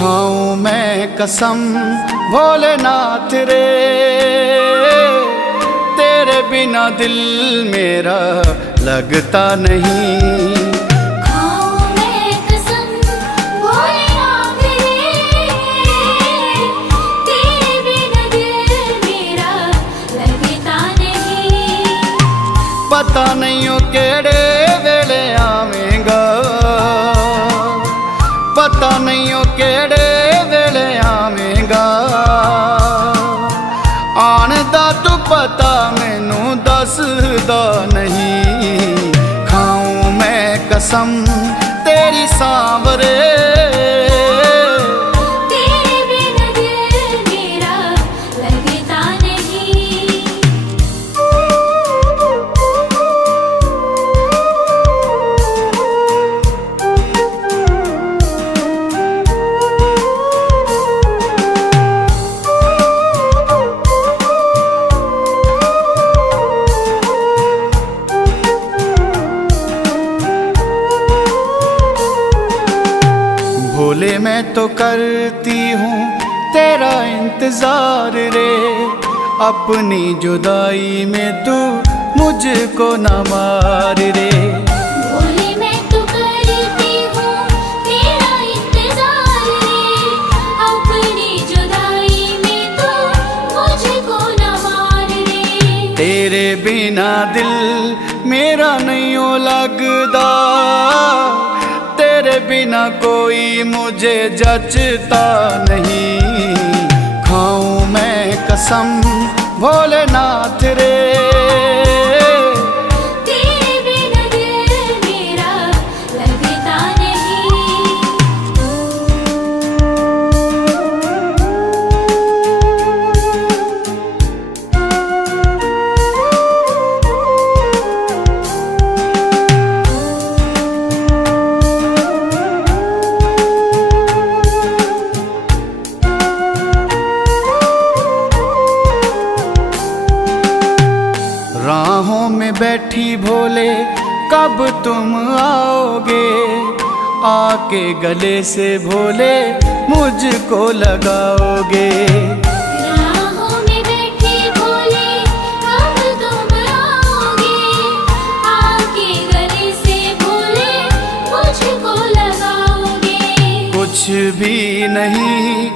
खाऊं मैं कसम भोलेनाथ रे, तेरे बिना दिल मेरा लगता नहीं। खाऊं मैं कसम भोलेनाथ रे, तेरे बिना दिल मेरा लगता नहीं। पता नहीं हो केड़े वेले आवेंगा, पता नहीं हो केड़े वेले आवेंगा। आन दा तू पता मैनू दसदा नहीं। खाऊं मैं कसम तेरी सांवरे, तेरे बिना दिल मेरा लगता नहीं। भोले मैं तो करती हूँ तेरा इंतजार रे, अपनी जुदाई में तू मुझको न मार रे। भोले मैं तो करती हूँ तेरा इंतजार रे, अपनी जुदाई में तो मुझको न मार रे। तेरे बिना दिल मेरा नहीं हो लगदा, तेरे बिना कोई मुझे जचता नहीं। खाऊं मैं कसम भोलेनाथ रे, तेरे बिना दिल मेरा लगता नहीं। राहों में बैठी भोले कब तुम आओगे, आके गले से भोले मुझको लगाओगे। राहों में बैठे भोले कब तुम आओगे, आके गले से भोले मुझको लगाओगे। कुछ भी नहीं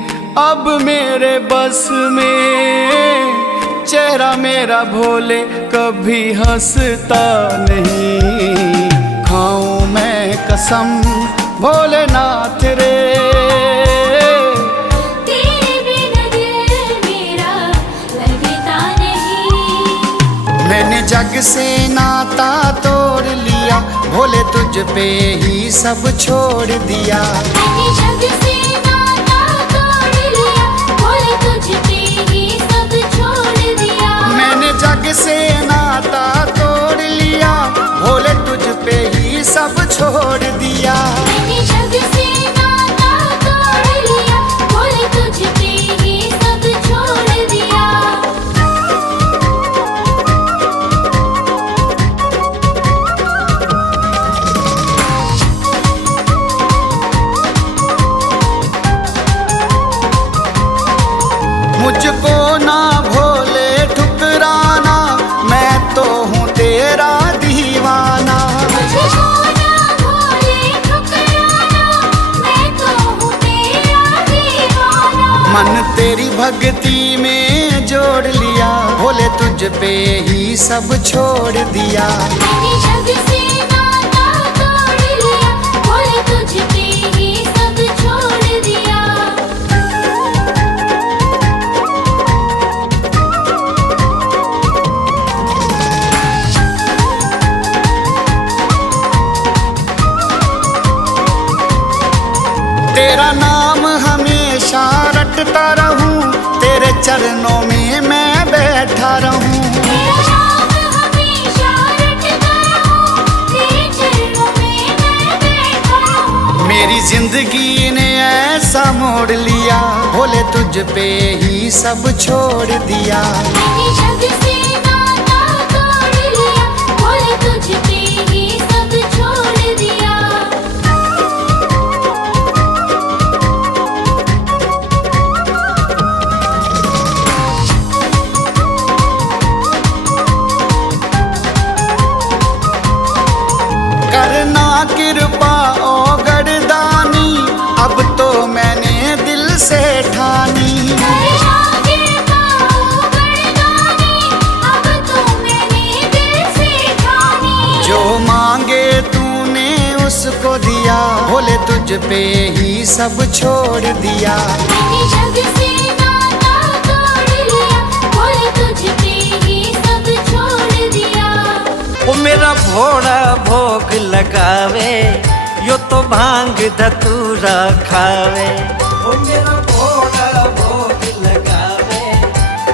अब मेरे बस में, चेहरा मेरा भोले कभी हंसता नहीं। खाऊं मैं कसम भोलेनाथ रे, तेरे बिना दिल मेरा लगता नहीं। मैंने जग से नाता तोड़ लिया, भोले तुझ पे ही सब छोड़ दिया। मैंने जग से नाता तोड़ लिया, भोले तुझ पे ही सब छोड़ दिया। मैंने जग से नाता तोड़ लिया, भोले तुझ पे ही सब छोड़ दिया। मैंने जग से नाता तोड़ लिया, भोले तुझ पे ही सब छोड़ दिया। मुझको ना भोले ठुकराना, मैं तो हूँ तेरा दीवाना। मुझको ना भोले ठुकराना, मैं तो हूँ तेरा दीवाना। मन तेरी भक्ति में जोड़ लिया, भोले तुझ पे ही सब छोड़ दिया। मैंने जग से नाता तोड़ लिया, भोले तुझ पे ही सब छोड़ दिया। तेरा नाम हमेशा रटता रहूं, तेरे चरणों में मैं बैठा रहूं। तेरा नाम हमेशा रटता रहूं, तेरे चरणों में मैं बैठा रहूं। मेरी जिंदगी ने ऐसा मोड़ लिया, भोले तुझ पे ही सब छोड़ दिया। मैंने जग से नाता तोड़ लिया, भोले तुझ पे ही सब छोड़ दिया। पे ही सब छोड़ दिया। मैंने जग से नाता तोड़ लिया, बोले तुझ पे ही सब छोड़ दिया। वो मेरा भोला भोग लगावे, यो तो भांग धतूरा खावे। वो मेरा भोला भोग लगावे,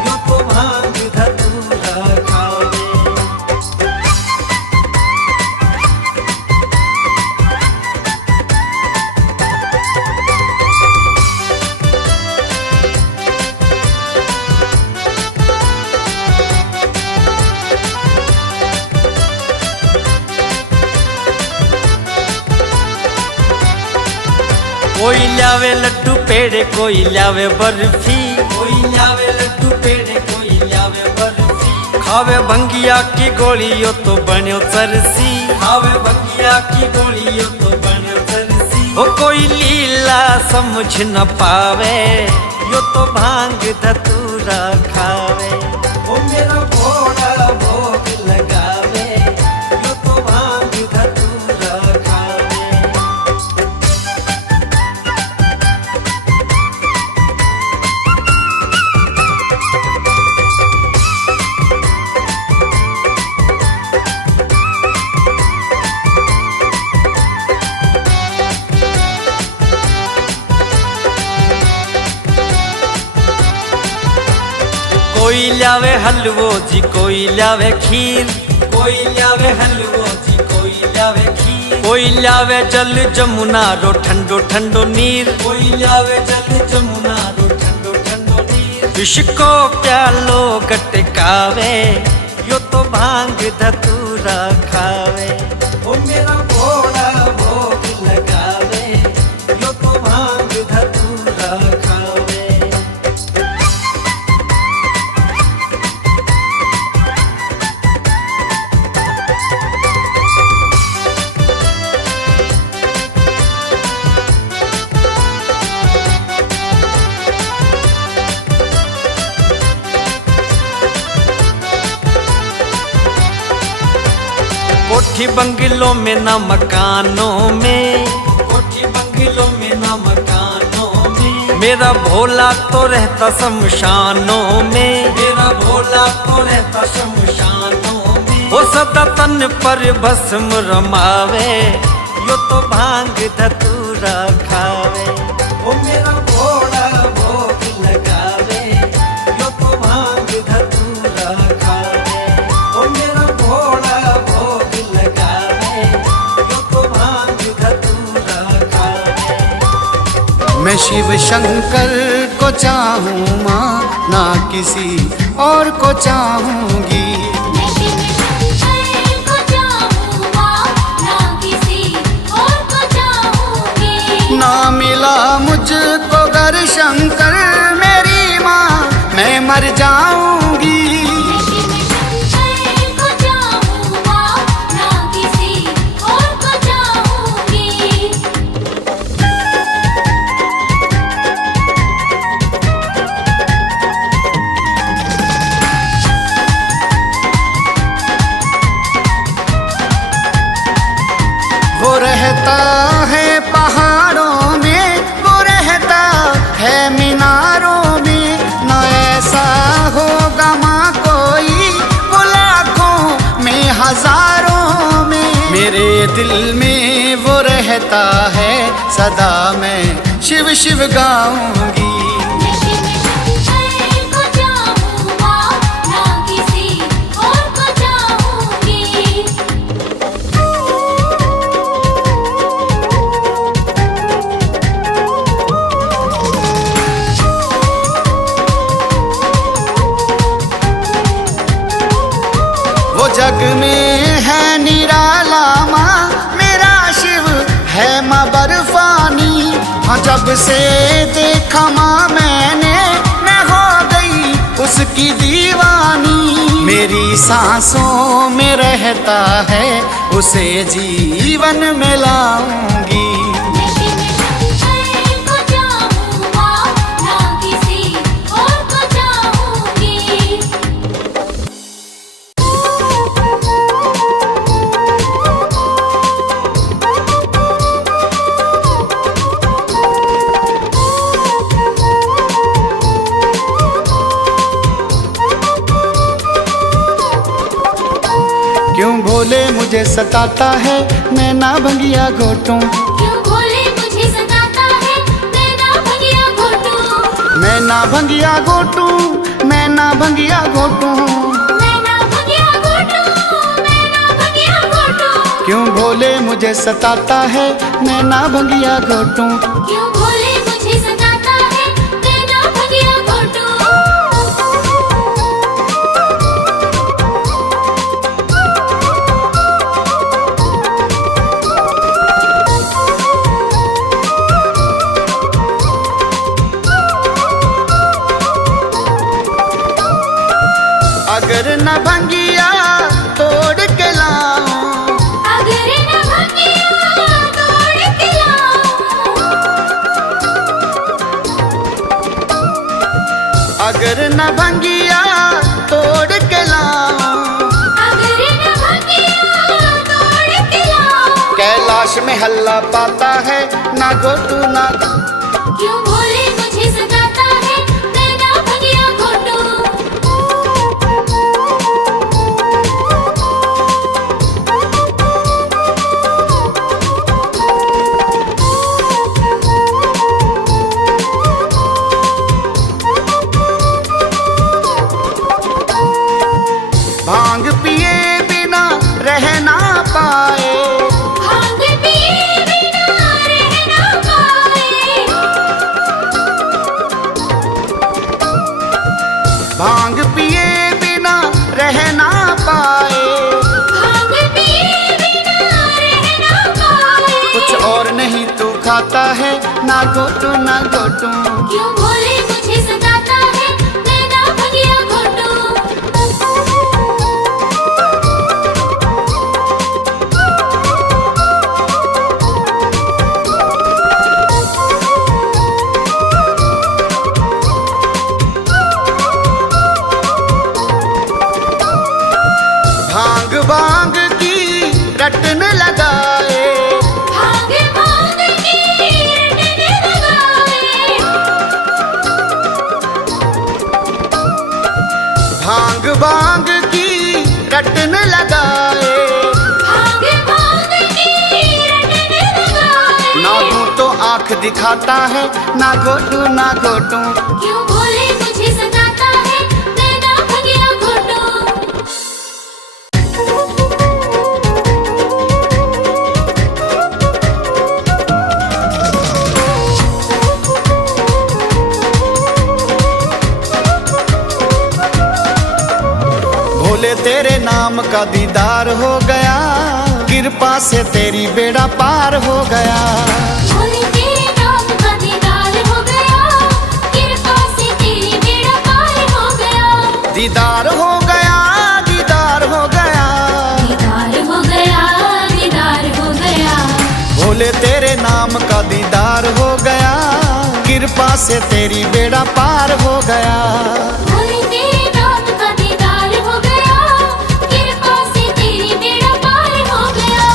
यो तो भांग धतूरा खावे। कोई लावे लड्डू पेड़े, कोई लावे बर्फी, कोई लावे लड्डू पेड़े, कोई लावे बर्फी। खावे भंगिया की गोली, यो तो बन्यो तरसी, खावे भंगिया की गोली, यो तो बन्यो तरसी। ओ कोई लीला समझ न पावे, यो तो भांग धतूरा खावे। ओ मेरा भोला भोग लगावे, यो तो भांग धतूरा खावे। कोई लावे हलवो जी, कोई लावे खीर, कोई लावे हलवो जी, कोई लावे खीर। कोई लावे जल जमुना रो ठंडो ठंडो नीर, कोई लावे जल जमुना रो ठंडो ठंडो नीर। विष को प्यालो गटकावे, यो तो भांग धतूरा खावे। ओ मेरा भोला भोग लगावे, यो तो भांग धतूरा खावे। कोठी बंगलों में ना मकानों में, कोठी बंगलों में ना मकानों में। मेरा भोला तो रहता शमशानों में, मेरा भोला तो रहता शमशानों में। वो सदा तन पर भस्म रमावे, यो तो भांग धतूरा खावे। वो मेरा भोला भोग लगावे, यो तो भांग धतूरा खावे। वो मेरा भोला भोग लगावे, यो तो भांग धतूरा खावे। मैं शिव शंकर को चाहूँ माँ, ना किसी और को चाहूँगी। मैं शिव शंकर को चाहूँ माँ, ना किसी और को चाहूँगी। ना मिला मुझको गर शंकर मेरी माँ, मैं मर जाऊंगी। मैं शिव शंकर को चाहूँ माँ, ना किसी और को चाहूँगी। वो रहता है पहाड़ों में, वो रहता है मीनारों में। न ऐसा होगा माँ कोई, वो लाखों में हजारों में। मेरे दिल में वो रहता है सदा, मैं शिव शिव गाऊंगी। मैं शिव शंकर को चाहूँ माँ, ना किसी और को चाहूँगी। वो जग में है निराला माँ, मेरा शिव है माँ बर्फानी। हाँ जब से देखा माँ मैंने, मैं हो गई उसकी दीवानी। मेरी सांसों में रहता है, उसे जीवन में लाऊंगी। मैं शिव शंकर को चाहूँ माँ, ना किसी और को चाहूँगी। भोले मुझे सताता है मैं ना भंगिया घोटूं। क्यों भोले मुझे सताता है मैं ना भंगिया घोटूं। मैं ना भंगिया घोटूं, मैं ना भंगिया घोटूं। मैं ना भंगिया घोटूं, मैं ना भंगिया घोटूं। क्यों भोले मुझे सताता है मैं ना भंगिया घोटूं। क्यों भोले मुझे सताता है मैं ना भंगिया घोटूं। अगर न भंगिया तोड़ के लाऊं, अगर न भंगिया तोड़ के लाऊं। अगर न भंगिया तोड़ के लाऊं। अगर न भंगिया तोड़ के लाऊं। कैलाश में हल्ला पाता है ना घोटू ना। क्यों भोले मुझे सताता है मैं ना भंगिया घोटूं। भांग पिए बिना रह ना पाए। भांग पिए बिना रह ना पाए। भांग पिए बिना रह ना पाए। भांग पिए बिना रह ना पाए। कुछ और नहीं तू खाता है ना घोटू ना घोटू। क्यों भोले मुझे सताता है मैं ना भंगिया घोटूं। भांग भांग की रटन लगाए। भांग भांग की रटन लगाए। भांग भांग की रटन लगाए। भांग भांग की रटन लगाए। ना दूं तो आंख दिखाता है ना घोटू ना घोटू। क्यों भोले मुझे सताता है मैं ना भंगिया घोटूं। भोले तेरे नाम का दीदार हो गया, कृपा से तेरी बेड़ा पार हो गया। भोले तेरे नाम का दीदार हो गया, कृपा से तेरी बेड़ा पार हो गया। दीदार हो गया, दीदार हो गया। दीदार हो गया, दीदार हो गया। भोले तेरे नाम का दीदार हो गया, कृपा से तेरी बेड़ा पार हो गया। भोले तेरे नाम का दीदार हो गया, कृपा से तेरी बेड़ा पार हो गया।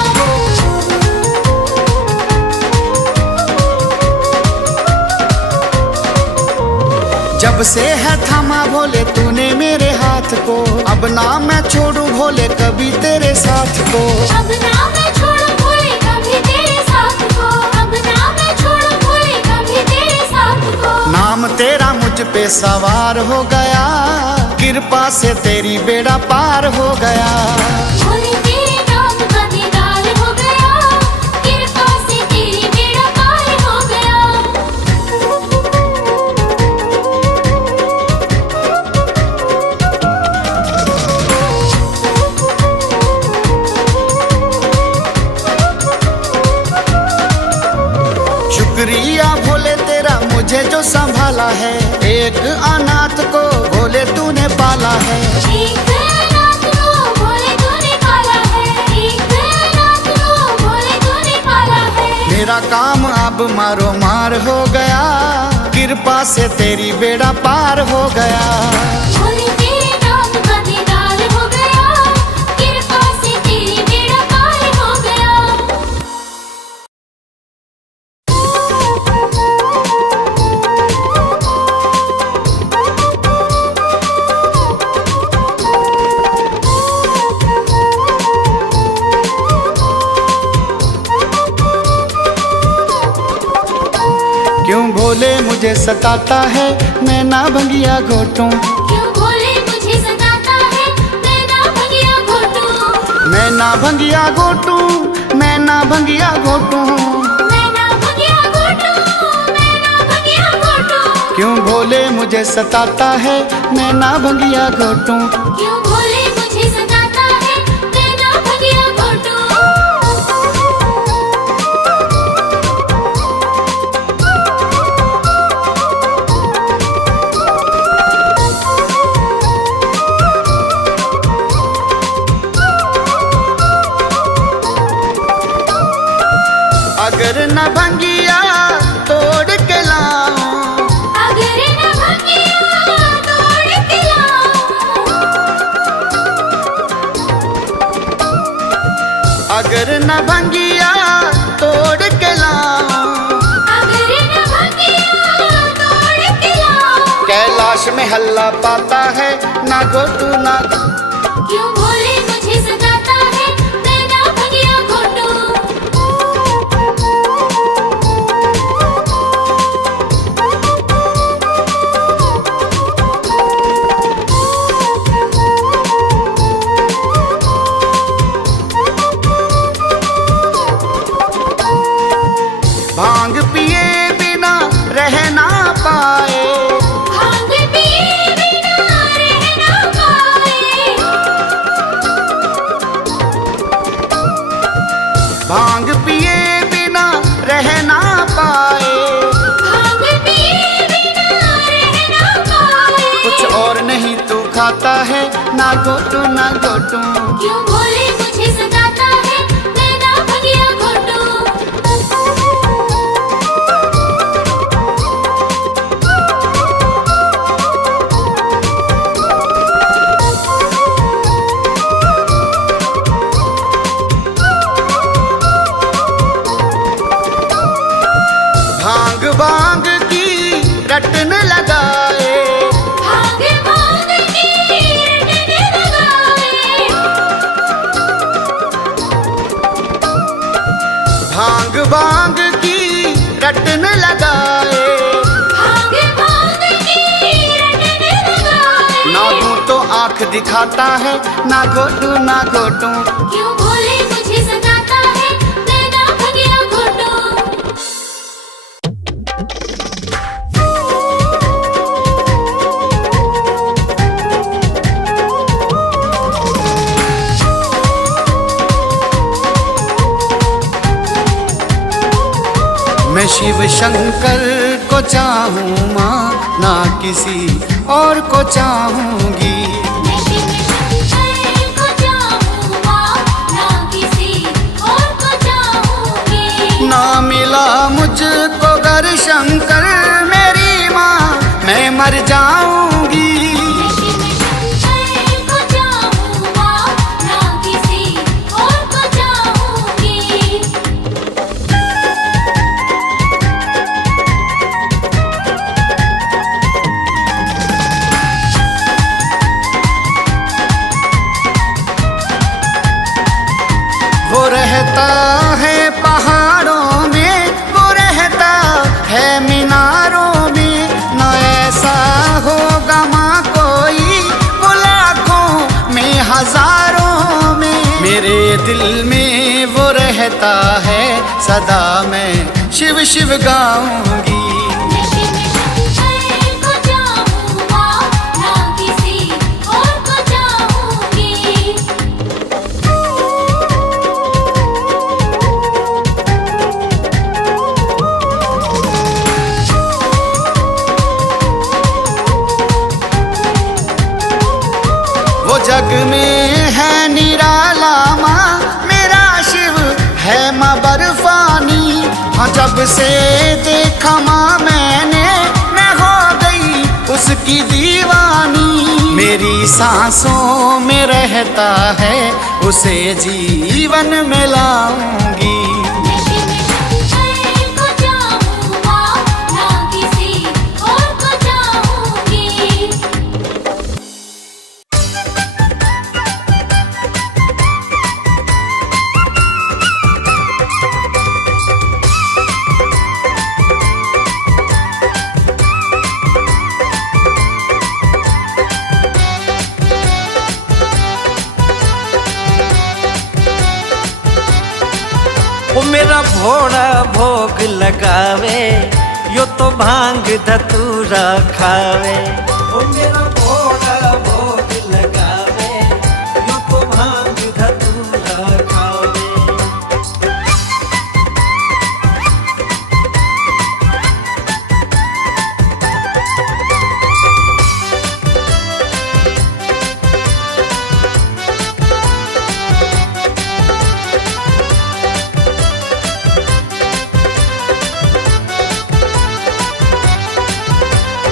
जब से है थामा भोले तूने मेरे हाथ को, अब ना मैं छोड़ू भोले कभी तेरे साथ को। अब ना मैं छोड़ू भोले कभी तेरे साथ को। अब ना मैं छोड़ू भोले कभी तेरे साथ को। नाम तेरा मुझ पे सवार हो गया, कृपा से तेरी बेड़ा पार हो गया। भोले तेरे नाम का दीदार हो गया, कृपा से तेरी बेड़ा पार हो गया। शुक्रिया भोले तेरा मुझे जो संभाला है, एक अनाथ को भोले तूने पाला है। एक नाथ को भोले तूने पाला है। एक नाथ को भोले तूने पाला है। मेरा काम अब मारो मार हो गया, कृपा से तेरी बेड़ा पार हो गया। भोले तेरे नाम का दीदार हो गया, कृपा से तेरी बेड़ा पार हो गया। क्यों भोले मुझे सताता है मैं ना भंगिया घोटूं। क्यों भोले मुझे सताता है मैं ना भंगिया घोटूं। मैं ना भंगिया घोटूं, मैं ना भंगिया घोटूं। मैं ना भंगिया घोटूं, मैं ना भंगिया घोटूं। क्यों भोले मुझे सताता है मैं ना भंगिया घोटूं। क्यों भोले मुझे सताता है मैं ना भंगिया घोटूं। अगर न भंगिया तोड़ के लाऊं, अगर न भंगिया तोड़ के लाऊं। अगर न भंगिया तोड़ के लाऊं। अगर न भंगिया तोड़ के लाऊं। कैलाश में हल्ला पाता है ना घोटू ना। क्यों भोले मुझे सताता है मैं ना भंगिया घोटूं। भांग पिए बिना रह ना पाए। भांग पिए बिना रह ना पाए। भांग पिए बिना रह ना पाए। भांग पिए बिना रह ना पाए। कुछ और नहीं तू खाता है ना घोटू ना घोटू। क्यों भोले मुझे सताता है मैं ना भंगिया घोटूं। भांग भांग की रटन लगाए। भांग भांग की रटन लगाए। भांग भांग की रटन लगाए। भांग भांग की रटन लगाए। ना दूं तो आंख दिखाता है ना घोटू ना घोटू। क्यों भोले मुझे सताता है मैं ना भंगिया घोटूं। मैं शिव शंकर को चाहूँ माँ ना किसी और को चाहूँगी। मैं शिव शंकर को चाहूँ माँ ना किसी और को चाहूँगी। ना मिला मुझको घर शंकर मेरी माँ मैं मर जाऊँगी। मैं शिव शंकर को चाहूँ माँ ना किसी और को चाहूँगी। वो रहता है पहाड़ों में, वो रहता है मीनारों में। न ऐसा होगा माँ कोई वो लाखों में हजारों में। मेरे दिल में वो रहता है सदा मैं शिव शिव गाऊंगी। मैं शिव शंकर को चाहूँ माँ ना किसी और को चाहूँगी। वो जग में है निराला माँ मेरा शिव है माँ बर्फानी। हाँ जब से देखा माँ मैंने मैं हो गई उसकी दीवानी। मेरी सांसों में रहता है उसे जीवन में लाऊंगी। मैं शिव शंकर को चाहूँ माँ ना किसी और को चाहूँगी। भोड़ा भोग लगावे, यो तो भांग धतूरा खावे। ओ मेरा भोड़ा भोग लगावे, यो तो भांग धतूरा खावे।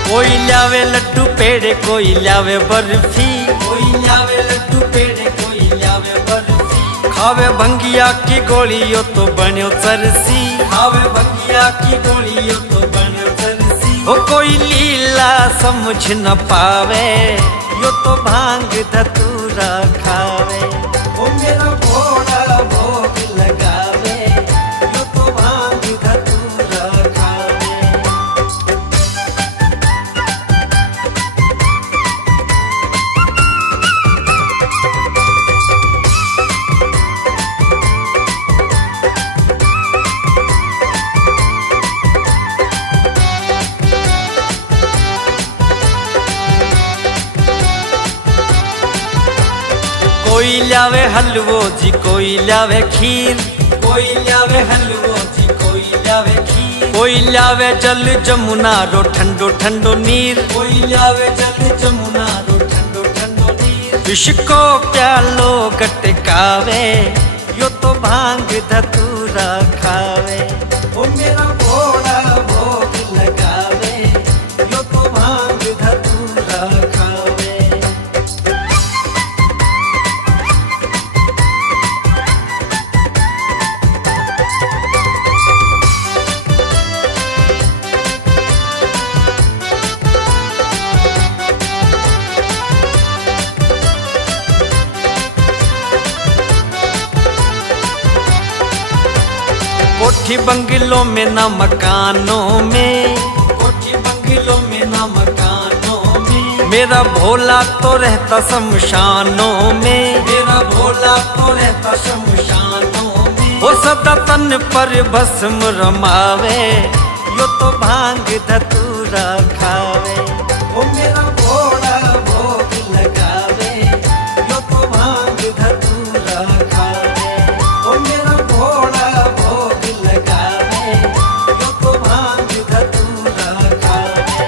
कोई लावे लड्डू पेड़े, कोई लावे बर्फी, कोई लावे लड्डू पेड़े, कोई लावे बर्फी। खावे भंगिया की गोली, यो तो बन्यो चरसी, खावे भंगिया की गोली, यो तो बन्यो चरसी। ओ कोई लीला समझ न पावे, यो तो भांग धतूरा खावे। ओ मेरा भोड़ा भोग लगावे, यो तो भांग धतूरा खावे। कोई लावे हलवो जी, कोई लावे खीर, कोई लावे हलवो जी, कोई लावे खीर। कोई लावे जल जमुना रो ठंडो ठंडो नीर, कोई लावे जल जमुना रो ठंडो ठंडो नीर। विष को प्यालो गटकावे, यो तो भांग धतूरा खावे। ओ मेरा भोड़ा भोग लगावे, यो तो भांग धतूरा खावे। कोठी बंगलों में ना मकानों में, कोठी बंगलों में ना मकानों में। मेरा भोला तो रहता शमशानों में, मेरा भोला तो रहता शमशानों में। वो सदा तन पर भस्म रमावे, यो तो भांग धतूरा खावे। ओ मेरा भोला भोग लगावे, यो तो भांग धतूरा खावे। ओ मेरा भोला भोग लगावे, यो तो भांग धतूरा खावे।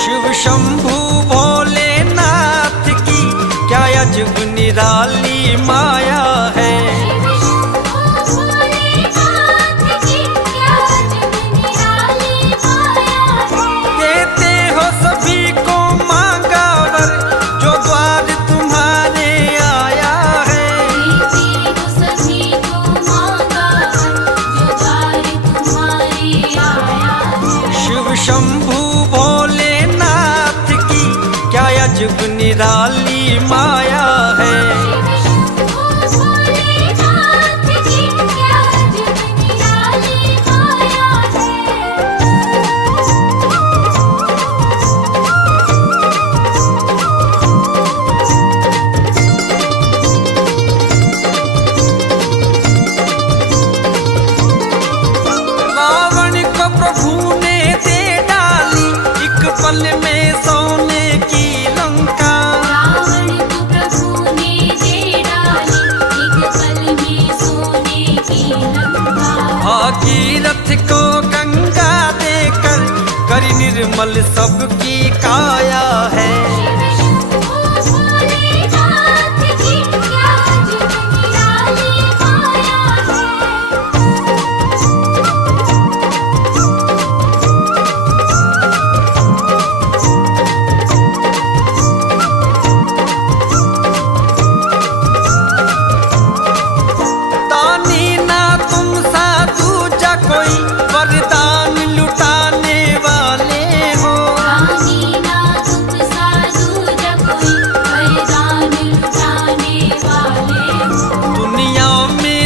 शिव शंभू भोलेनाथ की क्या अजब निराली माया है। देते हो सभी को मांगा वर, जो द्वार तुम्हारे आया है। शिव शंभू भोलेनाथ की क्या अजब निराली माया है। रावण को प्रभु ने दे डाली, एक पल में सोने की लंका। रावण को प्रभु ने दे डाली, एक पल में सोने की लंका। भागीरथ को गंगा देकर करी निर्मल सबकी काया है। भोलेनाथ की क्या अजब निराली माया तानी ना तुम साधु जा कोई वरदान लुटाने वाले हो। रानी ना तुम साधु जगोई, वरदान लुटाने वाले हो। दुनिया में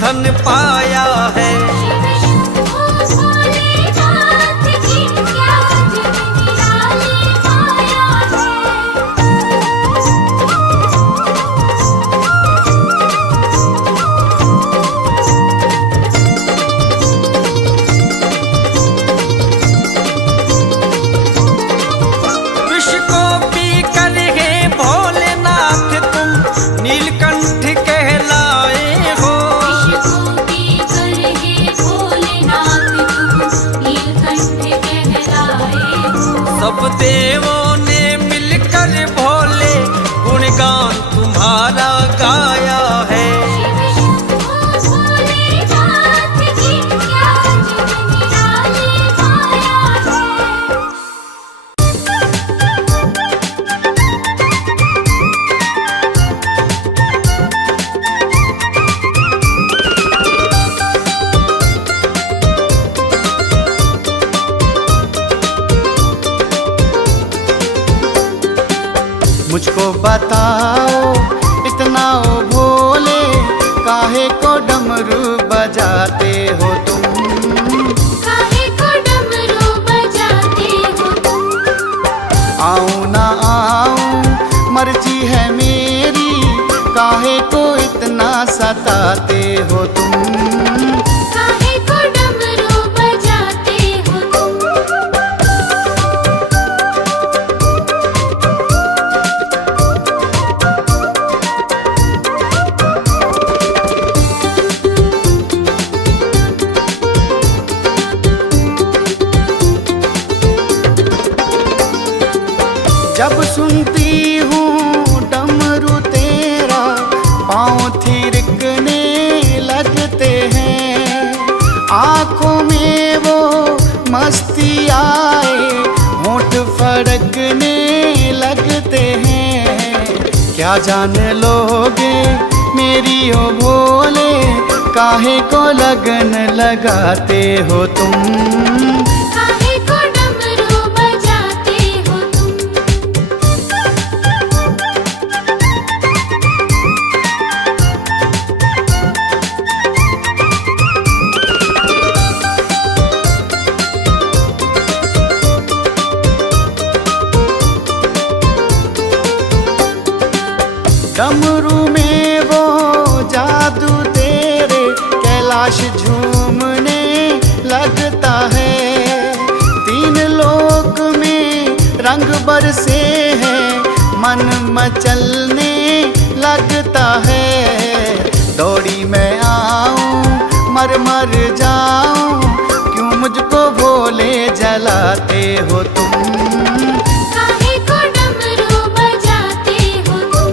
धन पाया है। शिव शंभो भोलेनाथ की क्या जग निराली माया है। विष को पी कर हे भोलेनाथ तुम नीलकंठ कहलाए हो। विष को पी कर हे भोलेनाथ तुम नीलकंठ कहलाए हो। सब देवों ने मिलकर भोले गुणगान तुम्हारा गाया है। शिव शंभो भोलेनाथ की क्या जग निराली माया है। मुझको बताओ इतना ओ भोले, काहे को डमरू बजाते हो तुम। काहे को डमरू बजाते हो तुम। आऊं ना आऊं मर्जी है मेरी, काहे को इतना सताते हो तुम। काहे को डमरू बजाते हो तुम। जब सुनती हूँ डमरू तेरा, पाँव थिरकने लगते हैं। आँखों में वो मस्ती आए, होंठ फड़कने लगते हैं। क्या जान लोगे मेरी ओ भोले, काहे को लगन लगाते हो तुम। काहे को डमरू बजाते हो तुम। डमरू में वो जादू तेरे, कैलाश झूमने लगता है। तीन लोक में रंग बरसे हैं, मन मचलने लगता है। दौड़ी मैं आऊं मर मर जाऊं, क्यों मुझको भोले जलाते हो तुम। काहे को डमरू बजाते हो तुम।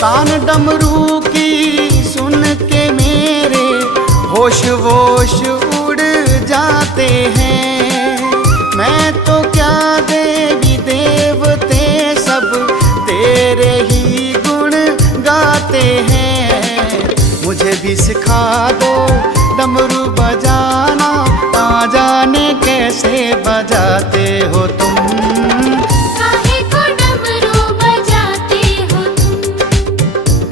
तान डमरू की सुन के मेरे होश वोश उड़ जाते हैं। मैं तो क्या देवी देवते सब तेरे ही गुण गाते हैं। मुझे भी सिखा दो डमरू बजाना, ना जाने कैसे बजाते हो तुम। काहे को डमरू बजाते हो तुम।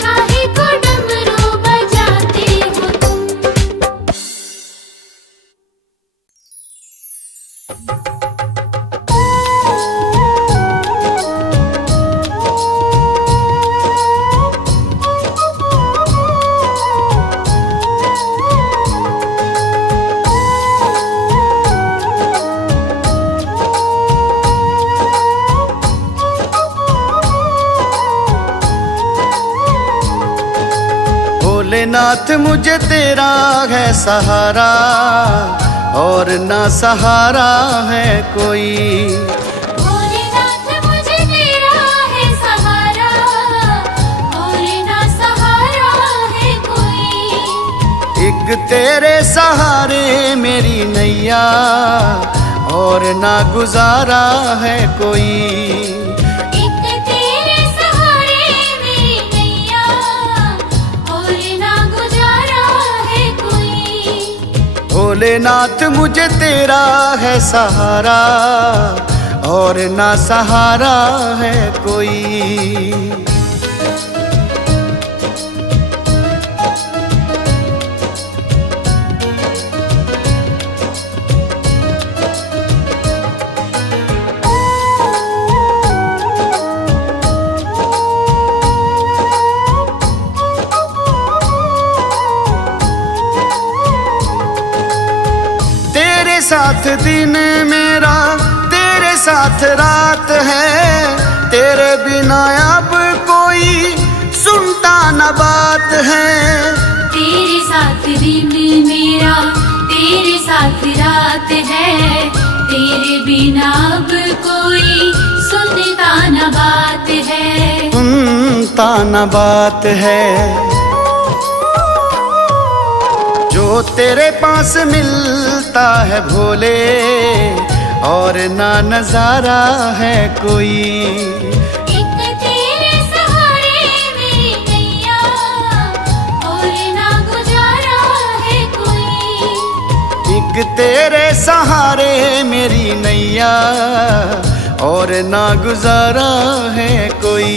काहे को डमरू बजाते हो तुम। भोलेनाथ मुझे तेरा है सहारा, और ना सहारा है कोई। भोलेनाथ मुझे तेरा है सहारा, और ना सहारा है कोई। एक तेरे सहारे मेरी नैया, और ना गुजारा है कोई। एक तेरे सहारे मेरी नैया, भोलेनाथ मुझे तेरा है सहारा, और ना सहारा है कोई। तेरे साथ दिन मेरा, तेरे साथ रात है, तेरे बिना अब कोई सुनता न बात है। तेरे साथ दिन मेरा, तेरे साथ रात है, तेरे बिना अब कोई सुनता न बात है। सुनता न बात है। जो तेरे पास मिलता है भोले, और ना नजारा है कोई। एक तेरे सहारे मेरी नैया, और ना गुजारा है कोई। एक तेरे सहारे मेरी नैया, और ना गुजारा है कोई।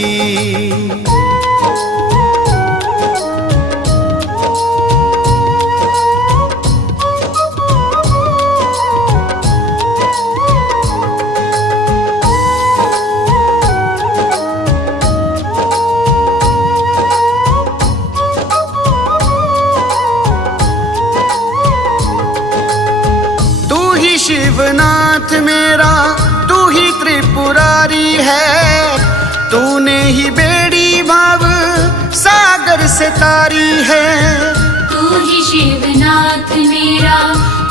शिवनाथ मेरा तू ही त्रिपुरारी है, तूने ही बेड़ी भाव सागर से तारी है। तू ही शिवनाथ मेरा,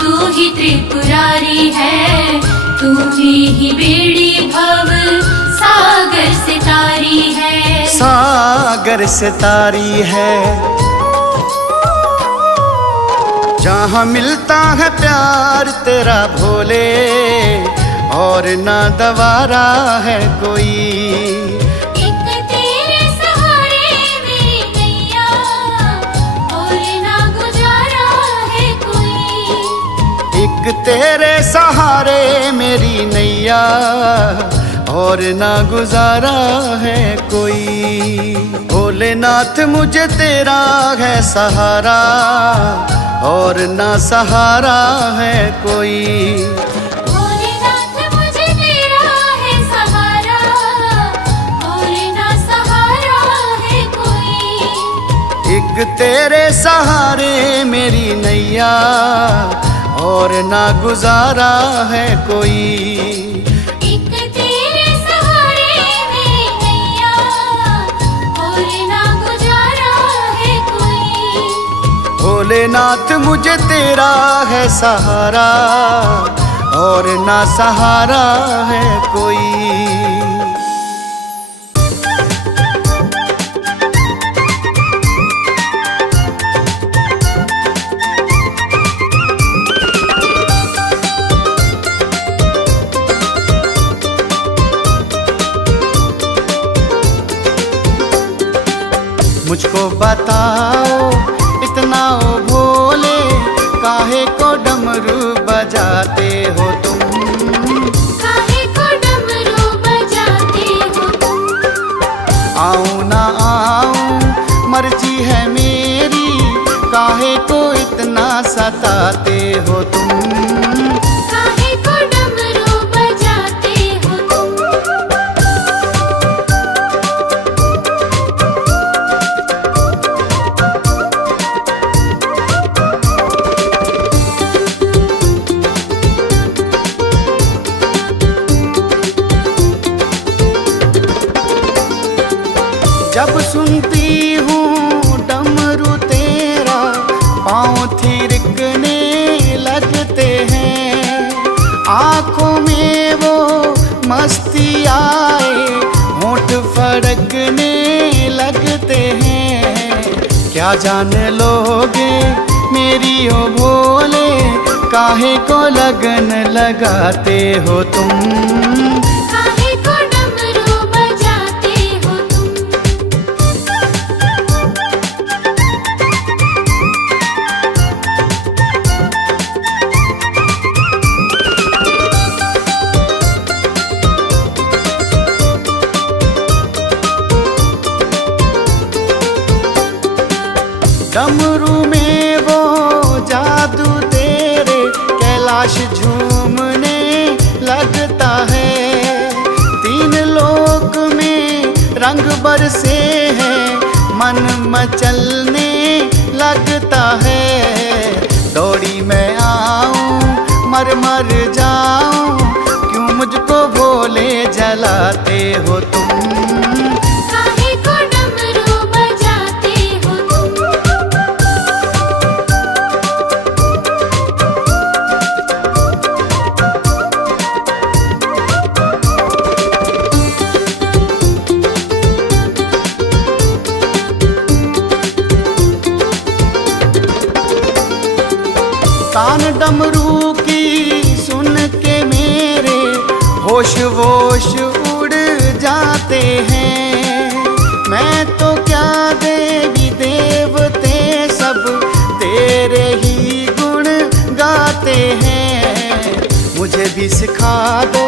तू ही त्रिपुरारी है, तूने ही बेड़ी भव सागर से तारी है। सागर से तारी है। जहाँ मिलता है प्यार तेरा भोले, और ना दवारा है कोई। एक तेरे सहारे मेरी नैया, और ना गुजारा है कोई। एक तेरे सहारे मेरी नैया, और ना गुजारा है कोई। भोलेनाथ मुझे तेरा है सहारा, और ना सहारा है कोई। भोलेनाथ मुझे तेरा है सहारा, और ना सहारा है कोई। एक तेरे सहारे मेरी नैया, और ना गुजारा है कोई। एक तेरे सहारे मेरी नैया, और ना गुजारा है कोई। भोलेनाथ मुझे तेरा है सहारा, और ना सहारा है कोई। मुझको बताओ इतना ओ भोले, काहे को डमरू बजाते हो तुम। काहे को डमरू बजाते हो तुम। आऊं ना आऊं मर्जी है मेरी, काहे को इतना सताते हो तुम। काहे को डमरू बजाते हो तुम। जब सुनती हूँ डमरू तेरा, पाँव थिरकने लगते हैं। आँखों में वो मस्ती आए, होंठ फड़कने लगते हैं। क्या जान लोगे मेरी ओ भोले, काहे को लगन लगाते हो तुम। काहे को डमरू बजाते हो तुम। डमरू में वो जादू तेरे कैलाश झूमने लगता है। तीन लोक में रंग बरसे हैं, मन मचलने लगता है। दौड़ी मैं आऊं मर मर जाऊं, क्यों मुझको भोले जलाते हो तुम। काहे को डमरू बजाते हो तान डमरू की सुन के मेरे होश वोश उड़ जाते हैं। मैं तो क्या देवी देवते सब तेरे ही गुण गाते हैं। मुझे भी सिखा दो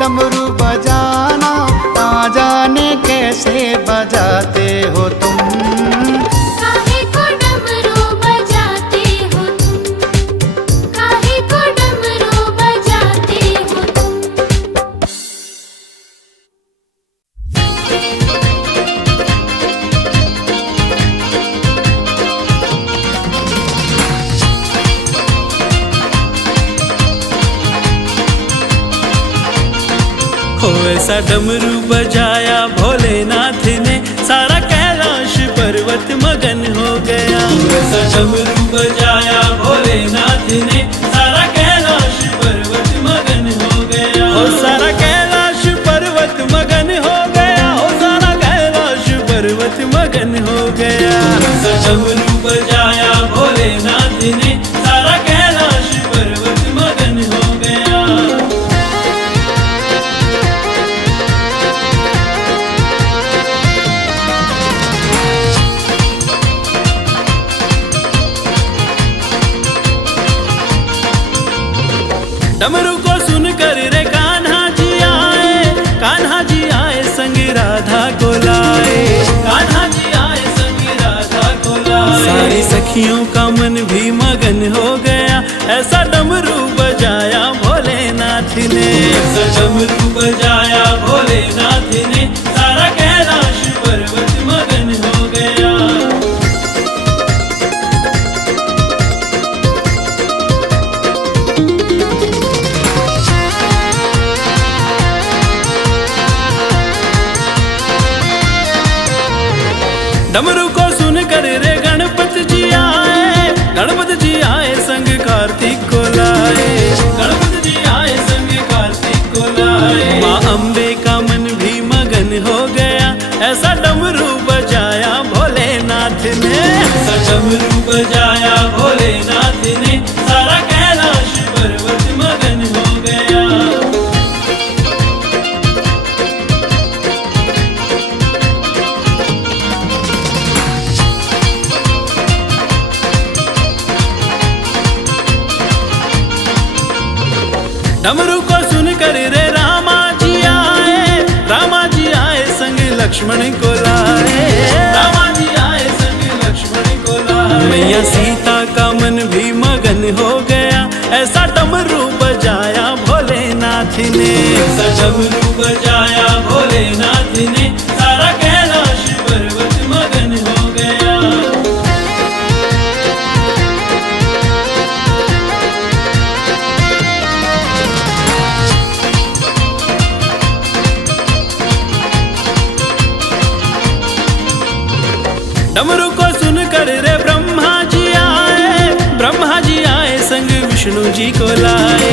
डमरू बजाना, ना जाने कैसे बजाते हो तुम। काहे को डमरू बजाते हो तुम, काहे को डमरू बजाते हो तुम। हो ऐसा डमरू बजाया भोलेनाथ ने, सारा कैलाश पर्वत मगन हो गया। ऐसा डमरू बजाया भोलेनाथ ने, सारा कैलाश पर्वत मगन हो गया। हो सारा कैलाश पर्वत मगन हो गया, हो सारा कैलाश पर्वत मगन हो गया। ऐसा डमरू बजाया भोलेनाथ ने, सारा कैलाश पर्वत मगन हो गया। डमरू को सुनकर रे कान्हा जी आए संग राधा को लाए। कान्हा जी आए संग राधा को लाए। सारी सखियों का मन भी मगन हो गया, ऐसा डमरू बजाया भोलेनाथ ने। ऐसा डमरू बजाया भोलेनाथ ने, सारा कैलाश पर्वत मगन हो गया। डमरू को सुनकर रे गणपति जी आए संग कार्तिक को लाए। गणपति जी आए संग कार्तिक को लाए। माँ अम्बे का मन भी मगन हो गया, ऐसा डमरू बजाया भोलेनाथ ने। ऐसा डमरू बजाया भोलेनाथ ने, सारा कैलाश पर्वत मगन हो गया। डमरू को सुनकर रे रामा जी आए संग लक्ष्मण को लाए। रामा जी आए संग लक्ष्मण को लाए। मैया सीता का मन भी मगन हो गया, ऐसा डमरू बजाया भोलेनाथ ने। ऐसा डमरू बजाया भोलेनाथ ने, सारा कैलाश पर्वत मगन हो गया। डमरू को सुनकर रे ब्रह्मा जी आए संग विष्णु जी को लाए।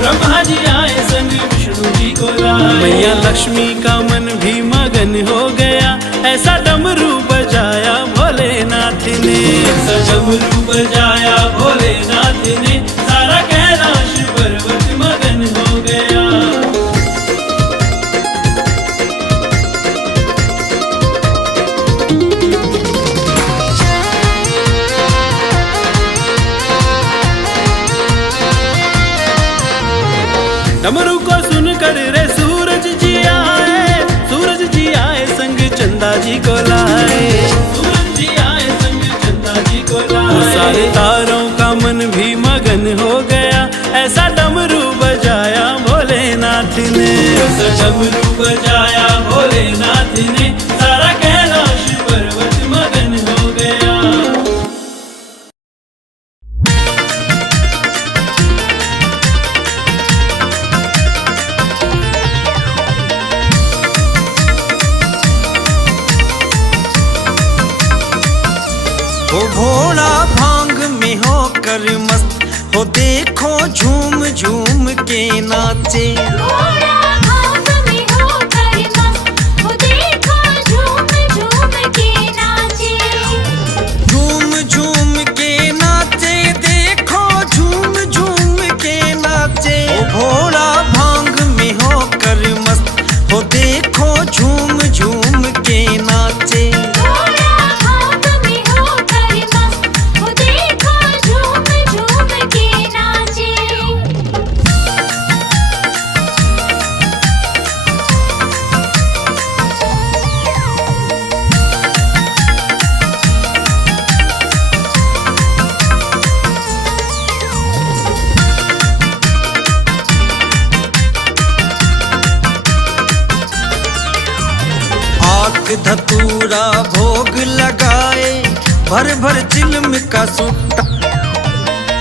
ब्रह्मा जी आए संग विष्णु जी को लाए। मैया लक्ष्मी का मन भी मगन हो गया, ऐसा डमरू बजाया भोलेनाथ ने। ऐसा डमरू बजाया भोलेनाथ ने, सारा कैलाश पर्वत मगन हो गया। डमरू को सुनकर रे सूरज जी आए संग चंदा जी को लाए। सूरज जी आए संग चंदा जी डमरू बजाया भोलेनाथ ने, सारा कैलाश पर्वत मगन हो गया। वो भोला भांग में होकर मस्त, वो देखो झूम झूम के नाचे। भोला भांग में होकर मस्त, वो देखो झूम झूम के नाचे। झूम झूम के नाचे, देखो झूम झूम के नाचे। वो भोला भांग में होकर मस्त, वो देखो झूम झूम के नाचे। भोला भांग में होकर मस्त, वो देखो झूम झूम के नाचे। आक धतूरा भोग लगाए, भर भर चिलम का सुट्टा।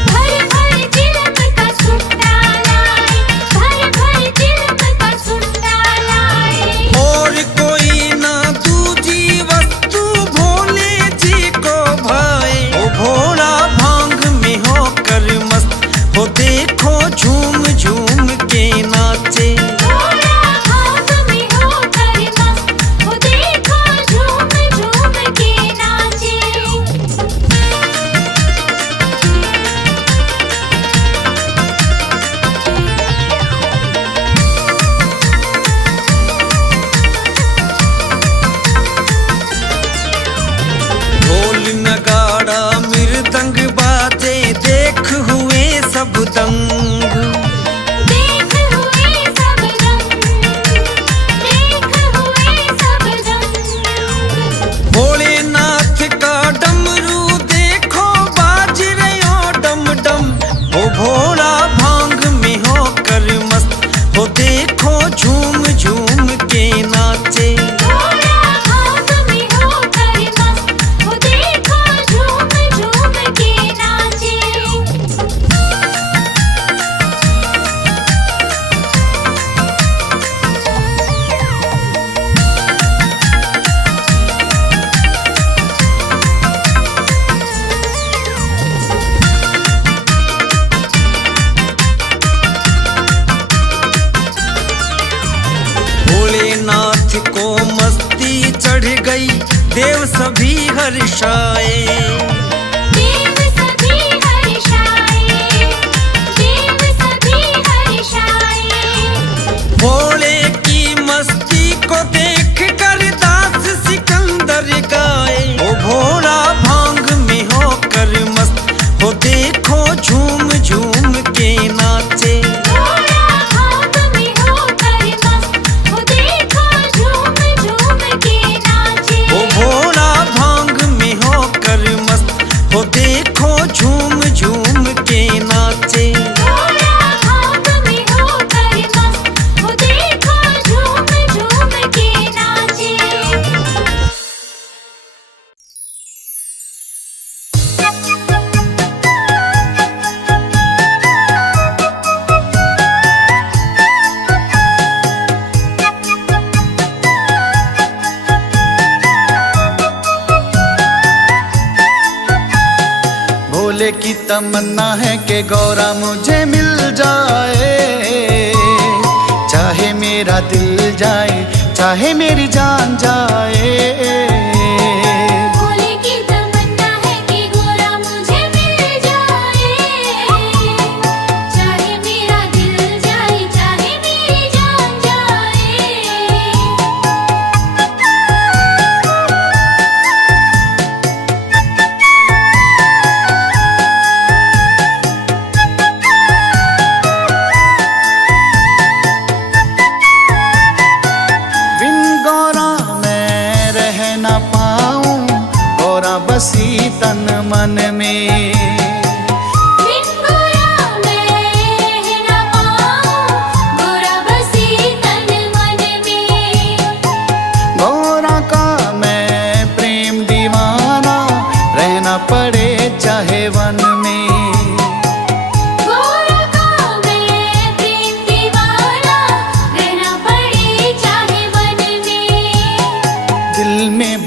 भर भर चिलम का सुट्टा लाए, भर भर चिलम का सुट्टा लाए। और कोई ना दूजी वस्तु भोले जी को भाए। वो भोला भांग में होकर मस्त, वो देखो झूम झूम के नाचे। भोला भांग में होकर मस्त, वो देखो झूम झूम के नाचे। ढोल नगाड़ा मृदंग बाजे, देख हुए सब दंग। देख हुए सब दंग, देख हुए सब दंग। भोलेनाथ का डमरू देखो बाज रहे डम डम। वो भोला भांग में होकर मस्त, वो देखो झूम झूम के नाचे। भोला भांग में होकर मस्त, वो देखो झूम झूम के नाचे। भोलेनाथ को मस्ती चढ़ गई, देव सभी हर्षाए। देव सभी हर्षाए, देव सभी हर्षाए। भोले की मस्ती को देख कर दास सिकंदर गाए। वो भोला भांग में होकर मस्त, वो देखो झूम झूम के नाचे। भोला भांग में होकर मस्त, वो देखो झूम झूम के नाचे। वो भोला भांग में होकर मस्त, वो देखो झूम झूम के नाचे। भोला भांग में होकर मस्त, वो देखो झूम झूम के नाचे। भोले की तमन्ना है कि गौरा मुझे मिल जाए। चाहे मेरा दिल जाए, चाहे मेरी जान जाए। भोले की तमन्ना है कि गोरा मुझे मिल जाए। चाहे मेरा दिल जाए, चाहे मेरी जान जाए। बिन गौरा मैं रह न पाऊं, गौरा बसी तन मन में। बिन गोरा मैं रह न पाऊं, गोरा बसी तन मन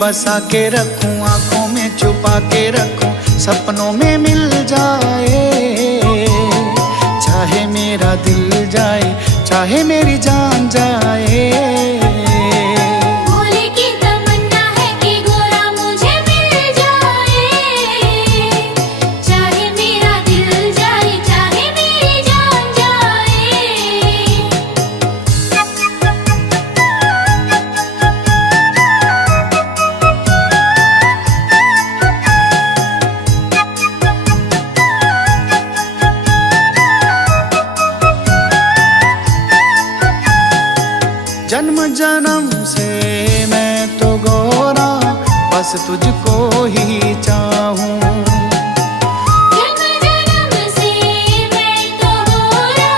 बसा के रखूं, आंखों में छुपा के रखूं, सपनों में मिल जाए। चाहे मेरा दिल जाए, चाहे मेरी जान जाए। भोले की तमन्ना है कि गोरा मुझे मिल जाए। चाहे मेरा दिल जाए, चाहे मेरी जान जाए। जन्म जन्म से मैं तो गोरा, बस तुझको ही चाहूं। जन्म जन्म से मैं तो गोरा,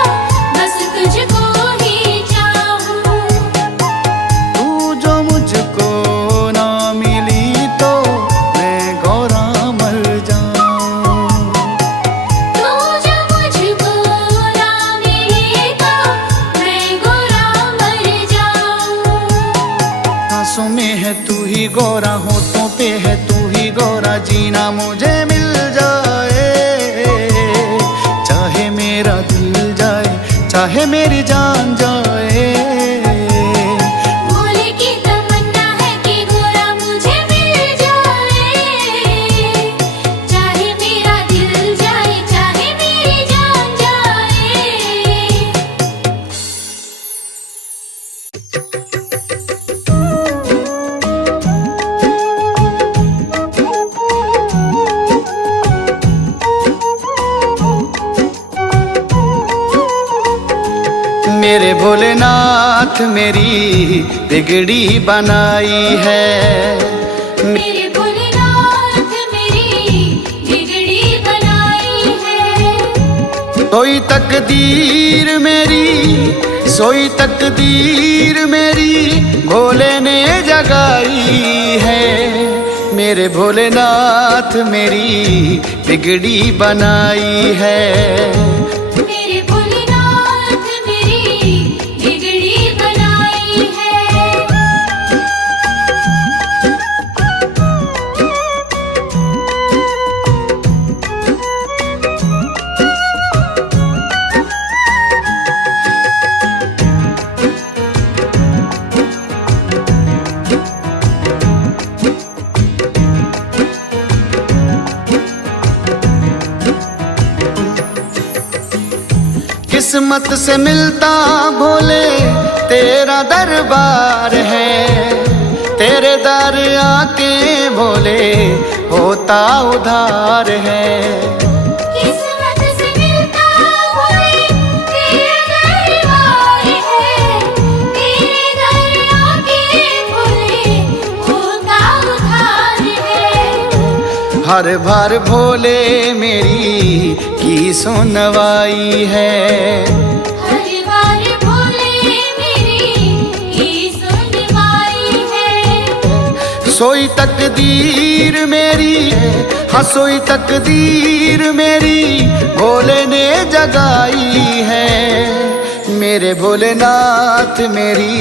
बस तुझको ही चाहूं। तू जो मुझको ना मिली तो मैं गोरा मर जाऊं। तू जो मुझको ना मिली तो मैं गोरा मर जाऊं। सांसों में है तू ही गोरा, होठों पे है तू ही गोरा, जीना मुझे मिल जाए। चाहे मेरा दिल जाए, चाहे मेरी जान जाए। भोले की तमन्ना है कि गोरा मुझे मिल जाए। चाहे मेरा दिल जाए, चाहे मेरी जान जाए। मेरे भोलेनाथ मेरी बिगड़ी बनाई है। मेरे भोलेनाथ मेरी बिगड़ी बनाई है। सोई तकदीर मेरी, सोई तकदीर मेरी भोले ने जगाई है। मेरे भोलेनाथ मेरी बिगड़ी बनाई है। मेरे भोलेनाथ मेरी बिगड़ी बनाई है। किस्मत से मिलता भोले तेरा दरबार है। तेरे दर आके भोले होता उधार है। किस्मत से मिलता भोले तेरा दरबार है। तेरे दर आके भोले होता उधार है। हर बार भोले मेरी की सुनवाई है। हर बार भोले मेरी की सुनवाई है। सोई तकदीर मेरी, हाँ सोई तकदीर मेरी भोले ने जगाई है। मेरे भोलेनाथ मेरी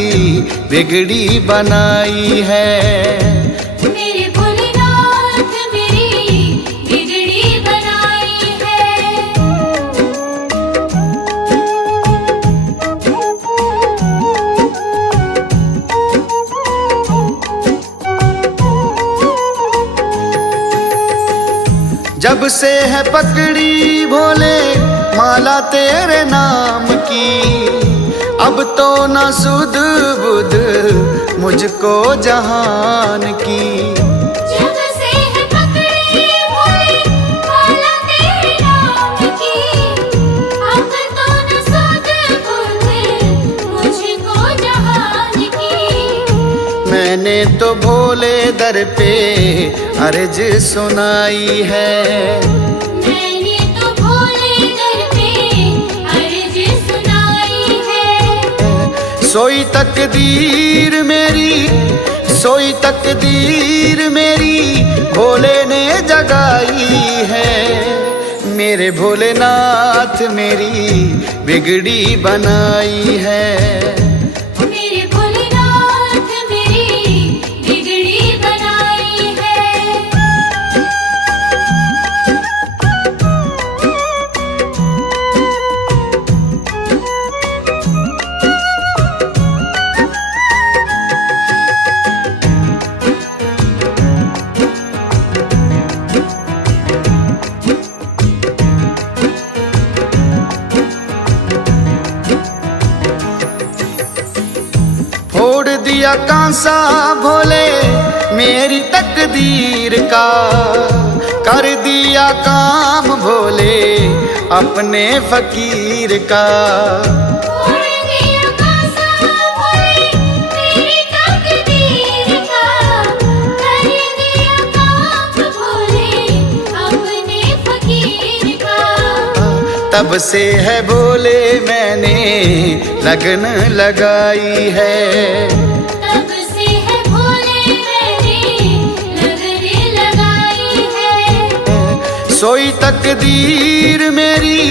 बिगड़ी बनाई है। मेरे भोलेनाथ मेरी बिगड़ी बनाई है। जब से है पकड़ी भोले माला तेरे नाम की, अब तो न सुध बुध मुझको जहान की। जब से है पकड़ी भोले माला तेरे नाम की, अब तो न सुध बुध मुझको जहान की। मैंने तो भोले दर पे अर्ज सुनाई है। मैंने तो भोले दर पे अर्ज सुनाई है। सोई तकदीर मेरी, सोई तकदीर मेरी भोले ने जगाई है। मेरे भोलेनाथ मेरी बिगड़ी बनाई है। मेरे भोलेनाथ मेरी बिगड़ी बनाई दिया कांसा भोले मेरी तकदीर का, कर दिया काम भोले अपने फकीर का। तोड़ दिया कांसा भोले मेरी तकदीर का, कर दिया काम भोले अपने फकीर का। तब से है भोले मैंने लगन लगाई है, तब से है भोले मैंने लगन लगाई है। सोई तकदीर मेरी,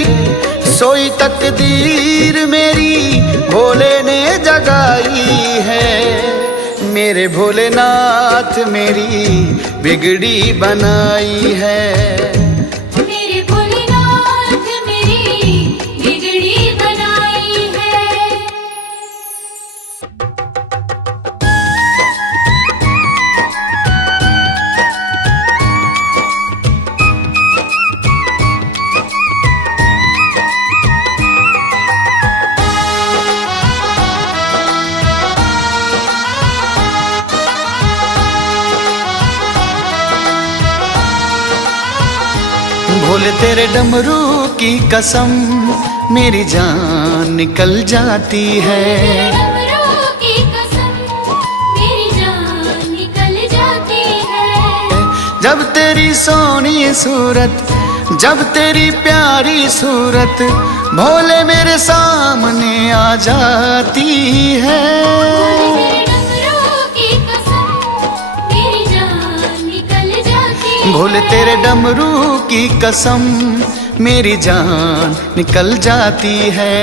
सोई तकदीर मेरी भोले ने जगाई है। मेरे भोलेनाथ मेरी बिगड़ी बनाई है। मेरे भोलेनाथ मेरी बिगड़ी बनाई है। भोले तेरे डमरू की कसम मेरी जान निकल जाती है। डमरू की कसम मेरी जान निकल जाती है। जब तेरी सोनी सूरत, जब तेरी प्यारी सूरत भोले मेरे सामने आ जाती है। डमरू की कसम मेरी जान निकल जाती है। भोले तेरे डमरू की कसम मेरी जान निकल जाती है।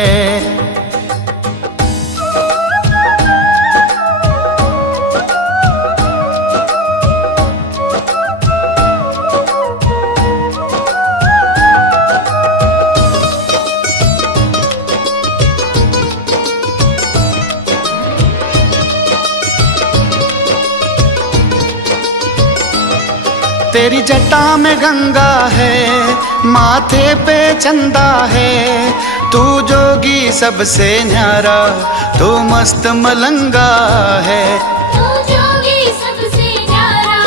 तेरी जटा में गंगा है, माथे पे चंदा है। तू जोगी सबसे न्यारा, तू मस्त मलंगा है। तू जोगी सबसे न्यारा,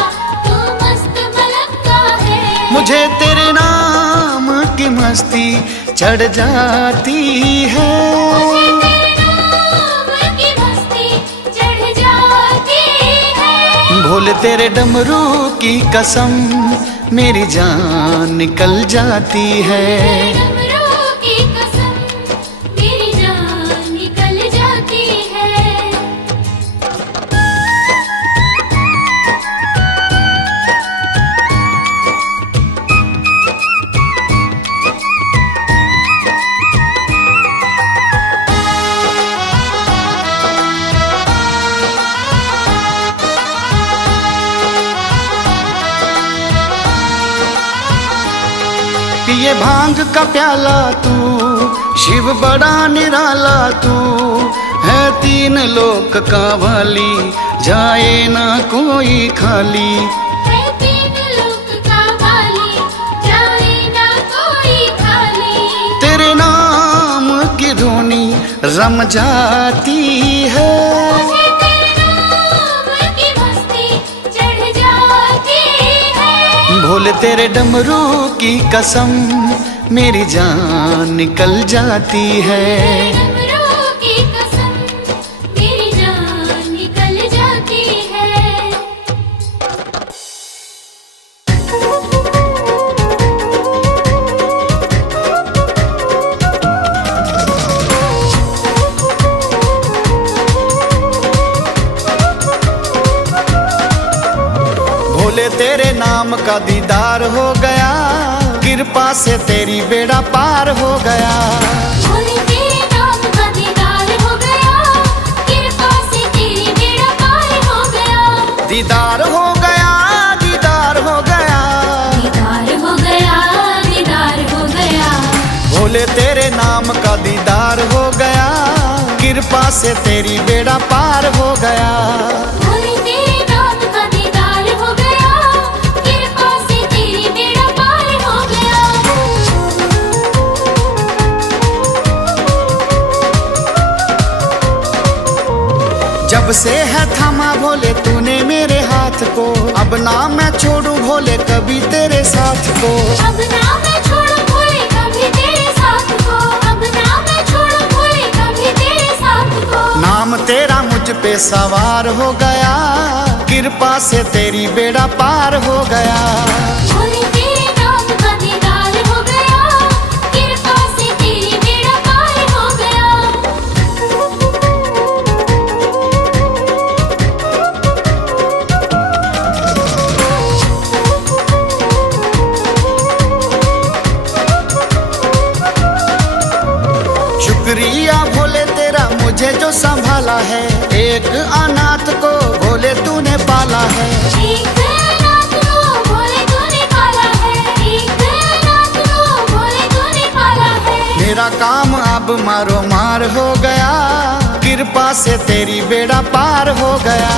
तू मस्त मलंगा है। मुझे तेरे नाम की मस्ती चढ़ जाती है। मुझे तेरे नाम की मस्ती चढ़ जाती है। भोले तेरे डमरू की कसम मेरी जान निकल जाती है। डमरू की कसम मेरी जान निकल जाती है। पिए भांग का प्याला तू, शिव बड़ा निराला तू है। तीन लोक का वाली, जाए ना कोई खाली। है तीन लोक का वाली, जाए ना कोई खाली। तेरे नाम की धुनी रम जाती है। मुझे तेरे नाम की मस्ती चढ़ जाती है। भोले तेरे डमरू की कसम मेरी जान निकल जाती है। डमरू की कसम मेरी जान निकल जाती है। भोले तेरे नाम का दीदार हो गया, कृपा से तेरी बेड़ा पार हो गया। भोले तेरे नाम का दीदार हो गया, कृपा से तेरी बेड़ा पार हो गया। दीदार हो गया, दीदार हो गया। दीदार हो गया, दीदार हो गया। भोले तेरे नाम का दीदार हो गया, कृपा से तेरी बेड़ा पार हो गया। भोले तेरे नाम का दीदार हो गया, कृपा से तेरी बेड़ा पार हो गया। जब से है को। अब ना मैं छोड़ू भोले कभी तेरे साथ को। अब ना मैं छोड़ू भोले कभी तेरे साथ को। अब ना मैं छोड़ू भोले कभी तेरे साथ को। नाम तेरा मुझ पे सवार हो गया, कृपा से तेरी बेड़ा पार हो गया। भोले तेरे नाम का दीदार हो गया, कृपा से तेरी बेड़ा पार हो गया। शुक्रिया भोले तेरा मुझे जो संभाला है, एक अनाथ को भोले तूने पाला है। एक अनाथ को भोले तूने पाला है, एक अनाथ को भोले तूने पाला है। मेरा काम अब मारो मार हो गया, कृपा से तेरी बेड़ा पार हो गया।